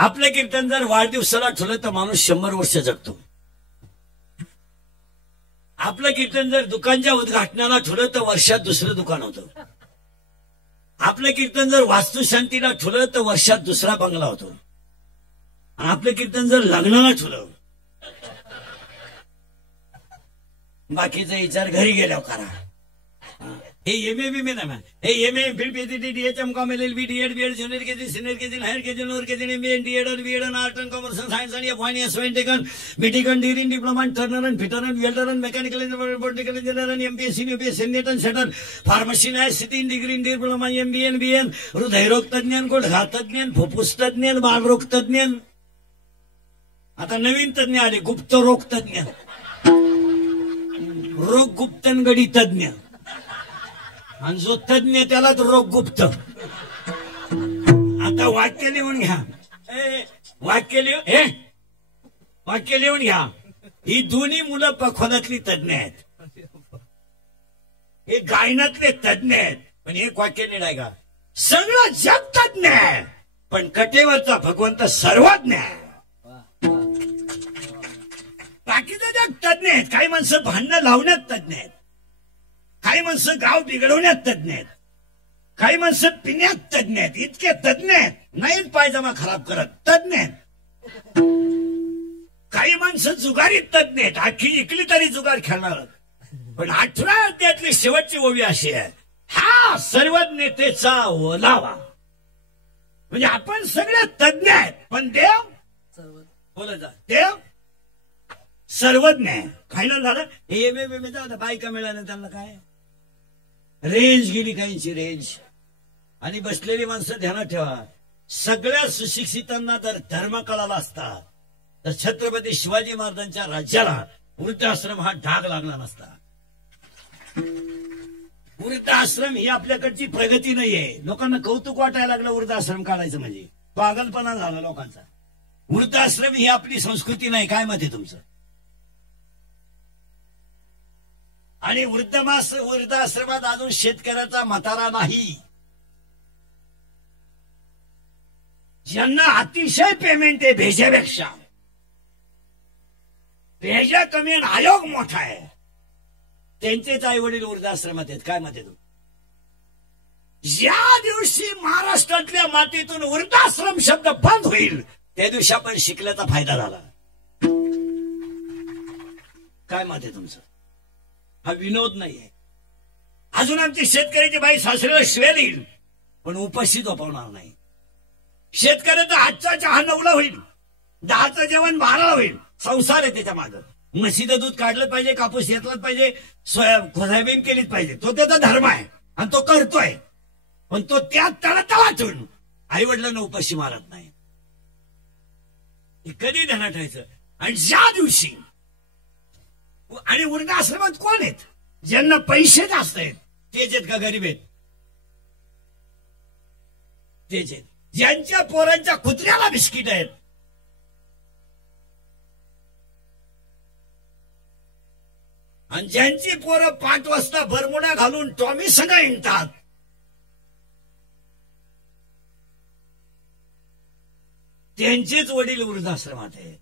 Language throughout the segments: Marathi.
आपलं कीर्तन जर वाढदिवसाला ठेवलं तर माणूस 100 वर्ष जगतो. आपलं कीर्तन जर दुकानच्या उद्घाटनाला ठेवलं तर वर्षात दुसरं दुकान होतं. आपलं कीर्तन जर वास्तुशांतीला ठेवलं तर वर्षात दुसरा बंगला होतो. आणि आपलं कीर्तन जर लग्नाला ठेवलं, बाकीचा विचार घरी गेल्यावर करा. हे एमए बी में ना हे एमए फिर PhD DHM com LLB DEd BEd junior KG senior KG higher KG lower KG MA DEd और बीएड और art and commerce and science आणि फाइनेंस टेकन बीटेकन degree in diploma turner and fitter and welder and mechanical engineer engineer and MPSC UPSC NET and सेटर फार्मसी नाही city degree in diploma MBA बीएन हृदयरोग तज्ञ गुडघा तज्ञ फुफ्फुस तज्ञ बालरोग तज्ञ. आता नवीन तज्ञ आले गुप्त रोग तज्ञ रोग गुप्तन गडी तज्ञ आणि जो तज्ञ त्याला रोग गुप्त. आता वाक्य लिहून घ्या. वाक्य लिहून घ्या. ही दोन्ही मुलं पखवादातली तज्ञ आहेत. हे गायनातले तज्ञ आहेत. पण एक वाक्य लिहाय का सगळं जग तज्ञ आहे पण कटेवरचा भगवंत सर्वज्ञ आहे. बाकीचं जग तज्ञ आहेत. काही माणसं भांडणं लावण्यात तज्ञ आहेत. काही माणसं गाव बिघडवण्यात तज्ञ आहेत. काही माणसं पिण्यात तज्ञ आहेत. इतके तज्ञ आहेत नाही पायजमा खराब करत तज्ञ आहेत. काही माणसं जुगारीत तज्ञ आहेत. आखी इकली तरी जुगार खेळणार. पण 18 त्यातली शेवटची ओवी अशी आहे हा सर्वज्ञतेचा ओलावा. म्हणजे आपण सगळे तज्ञ आहेत पण देव बोलायचा देव सर्वज्ञ आहे. फायनल झालं हे जाऊ बायका मिळाल्या त्यांना काय रेंज गेली काहींची रेंज. आणि बसलेली माणसं ध्यानात ठेवा सगळ्या सुशिक्षितांना जर धर्म कळाला असता तर छत्रपती शिवाजी महाराजांच्या राज्याला वृद्धाश्रम हा डाग लागला नसता. वृद्धाश्रम ही आपल्याकडची प्रगती नाहीये. लोकांना कौतुक वाटायला लागलं वृद्धाश्रम काढायचं म्हणजे पागलपणा झाला लोकांचा. वृद्धाश्रम ही आपली संस्कृती नाही. काय मत आहे तुमचं? आणि वृद्धाश्रमात अजून शेतकऱ्याचा म्हातारा नाही. ज्यांना अतिशय पेमेंट आहे भेजेपेक्षा भेजा कमी आणि आयोग मोठा आहे त्यांचेच आई वडील वृद्धाश्रमात आहेत. काय मत आहे तू? ज्या दिवशी महाराष्ट्रातल्या मातीतून वृद्धाश्रम शब्द बंद होईल त्या दिवशी आपण शिकल्याचा फायदा झाला. काय मत आहे तुमचं? हा विनोद नाहीये. अजून आमची शेतकऱ्याची बाई सासऱ्याला शिव्या देईल पण उपाशी झोपवणार नाही. शेतकऱ्याचा हातचा चहा 9ला होईल 10चं जेवण 12ला होईल. संसार आहे त्याच्या मागं. म्हशीचं दूध काढलं पाहिजे कापूस घेतलाच पाहिजे सोयाबीन केलीच पाहिजे. तो त्याचा धर्म आहे आणि तो करतोय. पण तो त्या तळतळातून आई वडिलांना उपाशी मारत नाही. हे कधी ध्यानात ठेवायचं. आणि ज्या दिवशी आणि वृद्धाश्रमात कोण आहेत ज्यांना पैसे जास्त आहेत तेच आहेत का गरीब आहेत? तेच आहेत. ज्यांच्या पोरांच्या कुत्र्याला बिस्किट आहेत आणि ज्यांची पोरं 5 वाजता बरमुडा घालून टॉमी संग हिंडतात त्यांचेच वडील वृद्धाश्रमात आहे.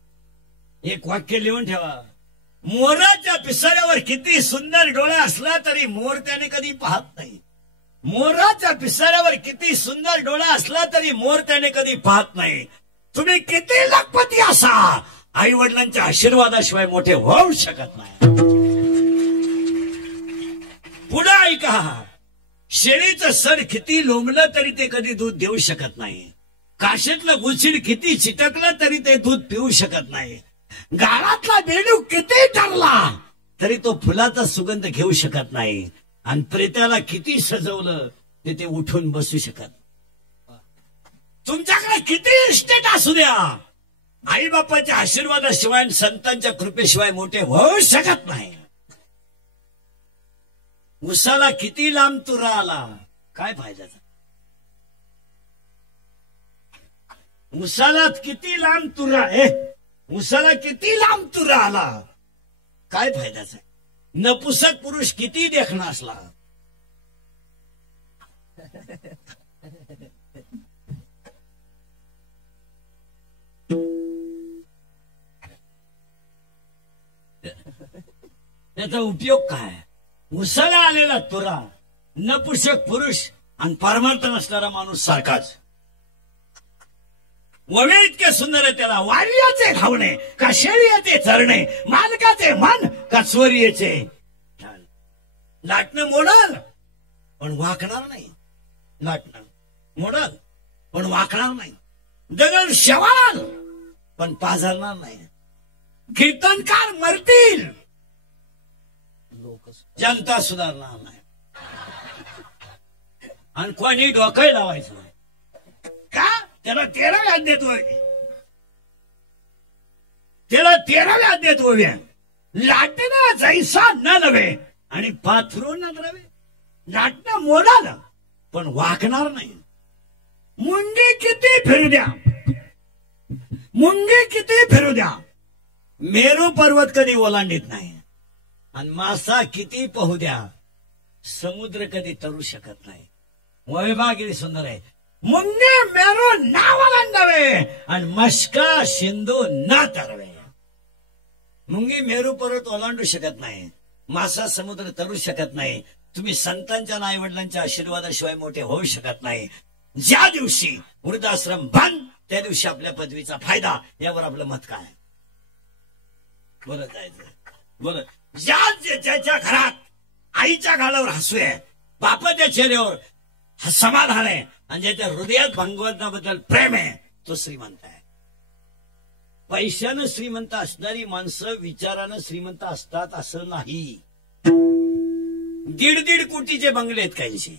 एक वाक्य लिहून ठेवा. मोराच्या पिसाऱ्यावर किती सुंदर डोळा असला तरी मोर त्याने कधी पाहत नाही. मोराच्या पिसाऱ्यावर किती सुंदर डोळा असला तरी मोर त्याने कधी पाहत नाही. तुम्ही किती लखपती असा आई वडिलांच्या आशीर्वादाशिवाय मोठे होऊ शकत नाही. पुढे ऐका. शेळीचं सर किती लोंबलं तरी ते कधी दूध देऊ शकत नाही. काशीतलं गुचिड किती चिटकलं तरी ते दूध पिऊ शकत नाही. गाळातला बेडूक किती ठरला तरी तो फुलाचा सुगंध घेऊ शकत नाही. आणि प्रेत्याला किती सजवलं ते उठून बसू शकत. तुमच्याकडे किती इस्टेट असू द्या आई बापाच्या आशीर्वादाशिवाय संतांच्या कृपेशिवाय मोठे होऊ शकत नाही. उसाला किती लांब तुरा आला काय फायद्याचा? उसाला किती लांब तुरा उसाला किती लांब तुरा आला काय फायद्याचा? नपुसक पुरुष किती देखणा असला त्याचा उपयोग काय? उसाला आलेला तुरा, नपुसक पुरुष आणि परमार्थ नसणारा माणूस सारखाच. ववे इतके सुंदर आहे त्याला, वारियाचे घावणे का शेळीचे चरणे, मालकाचे मन का चोरीचे. लाटणं मोडल पण वाकणार नाही, लाटणं मोडल पण वाकणार नाही. दगड शेवाळ पण पाझरणार नाही. कीर्तनकार मरतील, जनता सुधारणार नाही. आणि कोणी डोकं लावायचं नाही. का? त्याला 13व्या अध्यात त्याला 13व्या अध्यात होव्या. लाटणं जैसा न नव्हे आणि पाथरू न द्रवे. लाटणं मोडाल पण वाकणार नाही. मुंगी किती फिरू द्या, मुंगी किती फिरू द्या, मेरू पर्वत कधी ओलांडीत नाही. आणि मासा किती पोहू द्या, समुद्र कधी तरू शकत नाही. वैभव किती सुंदर आहे. मुंगे मेरू ना ओलांडावे आणि मस्का सिंधू ना तरवे. मुंगी मेरू पर्वत ओलांडू शकत नाही, मासा समुद्र तरू शकत नाही. तुम्ही संतांच्या आई वडिलांच्या आशीर्वादाशिवाय मोठे होऊ शकत नाही. ज्या दिवशी वृद्धाश्रम बंद त्या दिवशी आपल्या पदवीचा फायदा. यावर आपलं मत काय? बोलत जायचं, बोलत. ज्याच्या घरात आईच्या गालावर हसू आहे, बापाच्या चेहऱ्यावर समाधान आहे आणि ज्याच्या हृदयात भगवंताबद्दल प्रेम आहे, तो श्रीमंत आहे. पैशानं श्रीमंत असणारी माणसं विचारानं श्रीमंत असतात असं नाही. 1.5 कोटीचे बंगले आहेत काहींचे,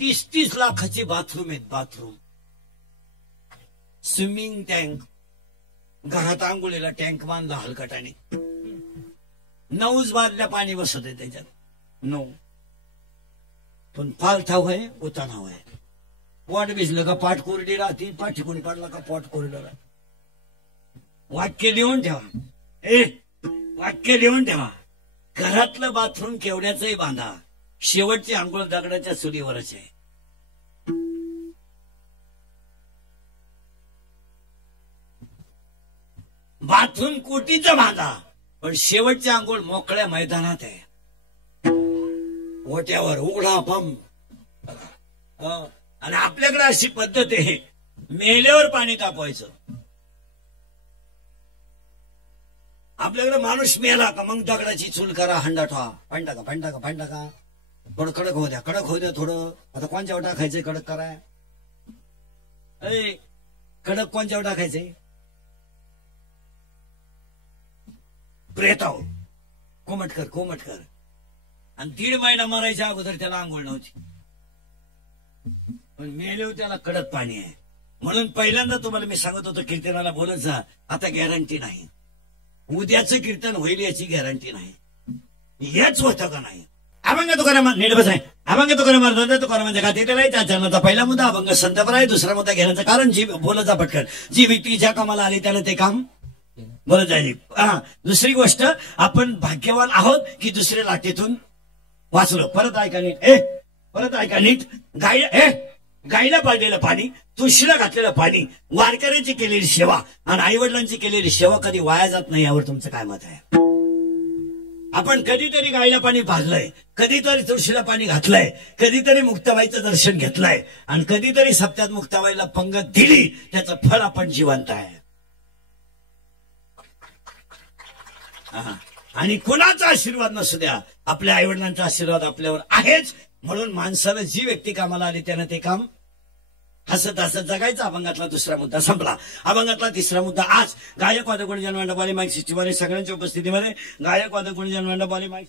30-30 लाखाचे बाथरूम आहेत. बाथरूम, स्विमिंग टँक, घरात आंघोळीला टँक बांधला हलकटाने, 9 बादल्या पाणी बसत आहे त्याच्यात. 9 पण पालथाव आहे, उतानाव आहे. पोट भिजलं का पाठ कोरडी राहते, पाठ ठिकून पडला का पोट कोरडं राहते. वाक्य लिहून ठेवा, वाक्य लिहून ठेवा. घरातलं बाथरूम केवढ्याचंही बांधा, शेवटची आंघोळ दगडाच्या चुलीवरच आहे. बाथरूम कोटीचं बांधा पण शेवटची आंघोळ मोकळ्या मैदानात आहे, ओट्यावर उघडा पंप. आणि आपल्याकडे अशी पद्धत आहे, मेल्यावर पाणी तापवायचं. आपल्याकडे माणूस मेला का मग दगडाची चूल करा, हंडा ठेवा, भांडा का भांडा का भांडा का. थोडं कडक होऊ द्या, कडक होऊ द्या थोडं. आता कोणच्यावर टाकायचंय कडक कराय? कडक कोणच्यावर टाकायचंय? प्रेताव कोमटकर, कोमटकर. आणि 1.5 महिना मरायच्या अगोदर त्याला आंघोळ नव्हती, पण मेल्यावर त्याला कडक पाणी आहे. म्हणून पहिल्यांदा तुम्हाला मी सांगत होतो कीर्तनाला बोलत जा. आता गॅरंटी नाही उद्याचं कीर्तन होईल याची गॅरंटी नाही. हेच होतं का नाही? अभंग तुकाराम नीट बस आहे. अभंग तुकाराम महाराज तुकारामांच्या खात्याला चरणाचा पहिला मुद्दा अभंग संतप्राय. दुसरा मुद्दा घेण्याचं कारण जी बोलत जा पटकन. जी व्यक्ती ज्या कामाला आली त्याला ते काम बोलत जाईल. दुसरी गोष्ट, आपण भाग्यवान आहोत की दुसऱ्या लाटेतून वाचलो. परत ऐका नीट, परत ऐका नीट. गायला पाडलेलं पाणी, तुळशीला घातलेलं पाणी, वारकऱ्यांची केलेली सेवा आणि आईवडिलांची केलेली सेवा कधी वाया जात नाही. यावर तुमचं काय मत आहे? आपण कधीतरी गायला पाणी पाजलंय, कधीतरी तुळशीला पाणी घातलंय, कधीतरी मुक्ताबाईचं दर्शन घेतलंय आणि कधीतरी सप्त्यात मुक्ताबाईला पंगत दिली. त्याचं फळ आपण जिवंत आहे. आणि कुणाचा आशीर्वाद नसू द्या, आपल्या आईवडिलांचा आशीर्वाद आपल्यावर आहेच. म्हणून माणसाला जी व्यक्ती कामाला आली त्यानं ते काम हसत हसत जगायचं. अभंगातला दुसरा मुद्दा संपला. अभंगातला तिसरा मुद्दा आज गायक वादक गुणजन मंडपाली माईक सिस्टीममध्ये सगळ्यांच्या उपस्थितीमध्ये गायक वादक गुणजन मंडपाली माईक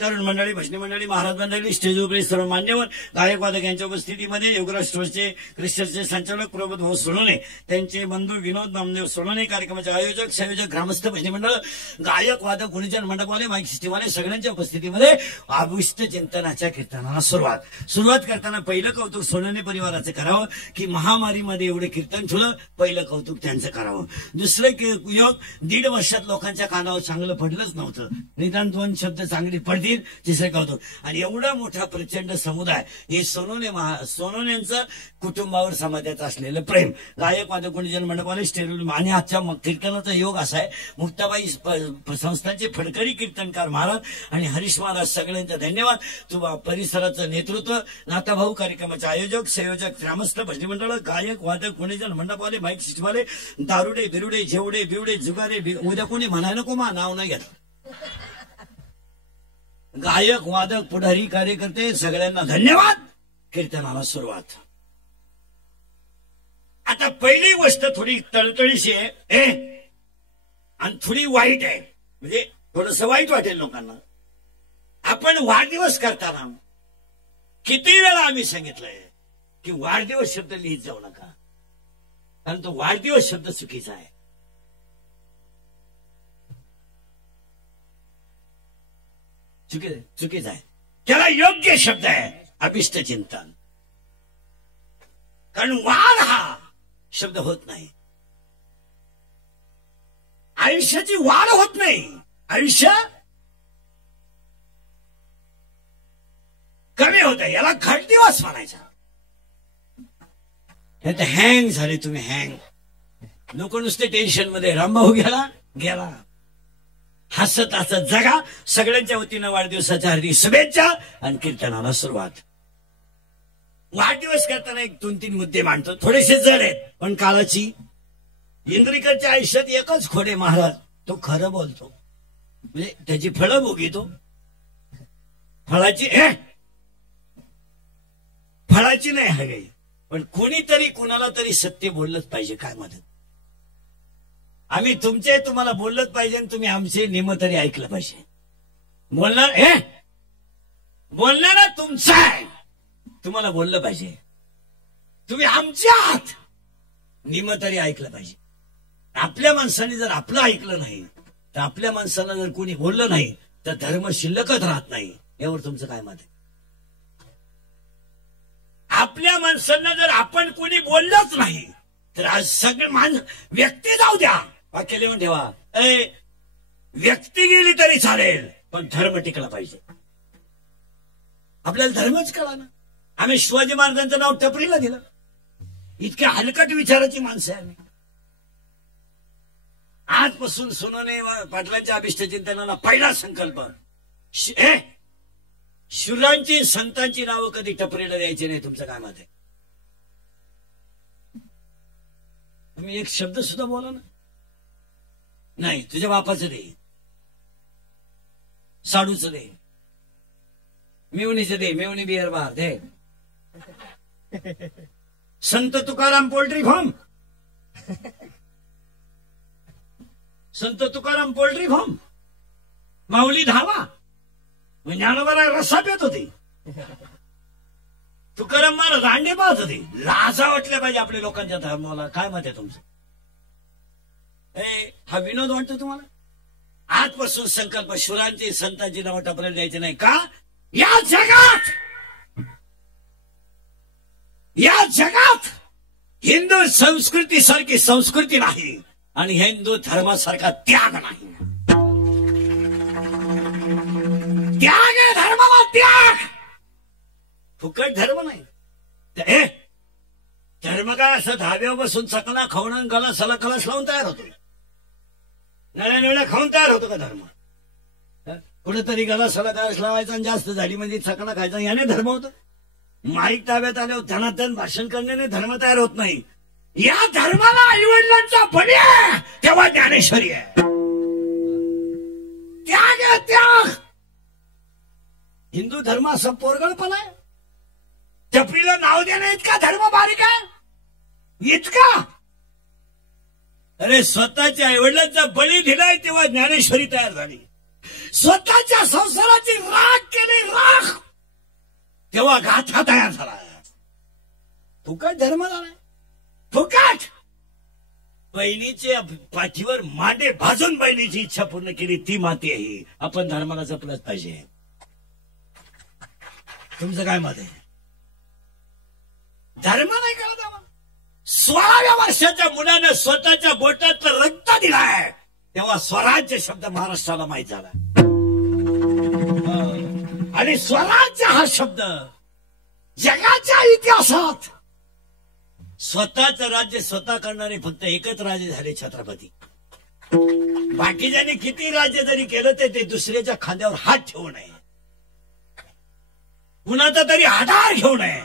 तरुण मंडळी, भजनी मंडळी, महाराज मंडळी, स्टेज उपरी सर्व मान्यवर गायक वादक यांच्या उपस्थितीमध्ये योगराज स्टोर्सचे क्रिस्टलचे संचालक प्रबोध भाऊ सोनवणे, त्यांचे बंधू विनोद नामदेव सोनवणे, कार्यक्रमाचे आयोजक संयोजक ग्रामस्थ भजनी मंडळ, गायक वादक गुणजन मंडपवाले, माईक सिस्टीमवाले सगळ्यांच्या उपस्थितीमध्ये अभिष्ट चिंतनाच्या कीर्तनाला सुरुवात करताना पहिलं कौतुक सोनवणे परिवाराचं करावं की महामारीमध्ये एवढे कीर्तन ठेवलं. पहिलं कौतुक त्यांचं करावं. दुसरं योग 1.5 वर्षात लोकांच्या कानावर चांगलं पडलंच नव्हतं. निदान 2 शब्द चांगली पडतील दिन तिसरं कौतुक. आणि एवढा मोठा प्रचंड समुदाय हे सोनोनेंचं कुटुंबावर समाजाचं असलेलं प्रेम. गायक वादक कोणी मंडपाने स्टेरिओ आणि आजच्या कीर्तनाचा योग असा आहे. मुक्ताबाई संस्थांचे फडकरी कीर्तनकार महाराज आणि हरीश महाराज सगळ्यांचा धन्यवाद. तुम्हा परिसराचं नेतृत्व, नाताभाऊ कार्यक्रमाचे आयोजक, संयोजक, ग्रामस्थ, भजनी मंडळ, गायक वादक कोणीजण मंडपवाले, माईक सिस्टमवाले, दारुडे बिरुडे जेवडे बिवडे जुगारे उद्या कोणी म्हणाय नको मा नाव नाही घेत. गायक वादक पुढारी कार्यकर्ते सगळ्यांना धन्यवाद. कीर्तनाला सुरुवात. आता पहिली गोष्ट थोडी तळतळीशी आहे आणि थोडी वाईट आहे. म्हणजे थोडस वाईट वाटेल लोकांना. आपण वाढदिवस करताना किती वेळा आम्ही सांगितलंय की वाढदिवस शब्द लिहित जाऊ नका, कारण तो वाढदिवस शब्द चुकीचा आहे. चुकीचा आहे. त्याला योग्य शब्द आहे अभिष्ट चिंतन. कारण वाढ हा शब्द होत नाही. आयुष्याची वाढ होत नाही. आयुष्य कमी होत आहे. याला घट दिवस म्हणायचा. हँग झाले तुम्ही, हँग. लोक नुसते टेन्शन मध्ये. रामभाऊ गेला. हसत हसत जगा. सगळ्यांच्या वतीनं वाढदिवसाच्या हार्दिक शुभेच्छा आणि कीर्तनाला सुरुवात. वाढदिवस करताना एक 2-3 मुद्दे मांडतो. थोडेसे जड आहेत पण काळाची. इंद्रिकरच्या आयुष्यात एकच खोडे महाराज, तो खरं बोलतो. म्हणजे त्याची फळं भोगितो. फळाची नाही हवी, पण कोणीतरी कुणाला तरी सत्य बोललंच पाहिजे. काय मदत. आम्ही तुमचे तुम्हाला बोललंच पाहिजे आणि तुम्ही आमचे निम तरी ऐकलं पाहिजे. बोलणारा तुमचा आहे, तुम्हाला बोललं पाहिजे. तुम्ही आमचे आहात, निम तरी ऐकलं पाहिजे. आपल्या माणसाने जर आपलं ऐकलं नाही, तर आपल्या माणसाला जर कोणी बोललं नाही, तर धर्म शिल्लकच राहत नाही. यावर तुमचं काय मत आहे? आपल्या माणसांना जर आपण कोणी बोललंच नाही, तर आज सगळे व्यक्ती जाऊ द्या, वाक्य लिहून ठेवा. व्यक्ती गेली तरी चालेल, पण धर्म टिकला पाहिजे. आपल्याला धर्मच कळा ना. आम्ही शिवाजी महाराजांचं नाव टपरीला दिलं. इतक्या हलकट विचाराची माणसं आहे आम्ही. आजपासून सोनोने पाटलांच्या अभिष्ट चिंतनाला पहिला संकल्प, शूरांची संतांची नावं कधी टपरीला द्यायची नाही. तुमचं काय मत आहे? तुम्ही एक शब्द सुद्धा बोला ना. नाही, तुझ्या बापाचं दे, साडूचं दे, मेवणीचं दे, मेवणी बिअर बार दे. संत तुकाराम पोल्ट्री फार्म, संत तुकाराम पोल्ट्री फार्म, माऊली धावा, ज्ञानोबा रस्सा पेत होती, तुकाराम महाराज अंडे पाहत होते. लाजा वाटल्या पाहिजे आपल्या लोकांच्या धर्माला. काय मत आहे तुमचं? हा विनोद वाटतो तुम्हाला? आजपासून संकल्प, शुरांची संतांची नावं टपऱ्याला द्यायची नाही. का? या जगात हिंदू संस्कृती सारखी संस्कृती नाही आणि हिंदू धर्मासारखा त्याग नाही. त्याग आहे धर्माला, त्याग. फुकट धर्म नाही. धर्म काय असं धाब्यावर बसून चकना खाऊन गला सला कलास लावून तयार होतो? नळ्या नळ्या खाऊन तयार होतो का धर्म? कुठेतरी गला सला कलास लावायचा आणि जास्त झाली म्हणजे चकना खायचा, याने धर्म होतं? माईक ताब्यात आल्यावर धनातन भाषण करण्याने धर्म तयार होत नाही. या धर्माला आईवडिलांचा बळी आहे, तेव्हा ज्ञानेश्वरी आहे. त्याग आहे, त्याग. हिंदू धर्म असं पोरगळपण आहे. टपरीला नाव देणं इतका धर्म बारीक आहे? इतका? अरे स्वतःच्या आईवडिलांचा बळी दिलाय तेव्हा ज्ञानेश्वरी तयार झाली. स्वतःच्या संसाराची राख केली, राख, तेव्हा गाथा तयार झाला. फुकट धर्म झालाय, फुकट. बहिणीच्या पाठीवर मांडे भाजून बहिणीची इच्छा पूर्ण केली, ती माती आहे. आपण धर्माला जपलंच पाहिजे. तुमचं काय मत आहे? धर्म नाही कळत आम्हाला. 16व्या वर्षाच्या मुलानं स्वतःच्या बोटातलं रक्त दिलाय, तेव्हा स्वराज्य शब्द महाराष्ट्राला माहीत झाला. आणि स्वराज्य हा शब्द जगाच्या इतिहासात स्वतःचं राज्य स्वतः करणारे फक्त एकच राजे झाले, छत्रपती. बाकीच्यांनी किती राज्य जरी केलं ते दुसऱ्याच्या खांद्यावर हात ठेवू नये, कुणाचा तरी आधार घेऊ नये.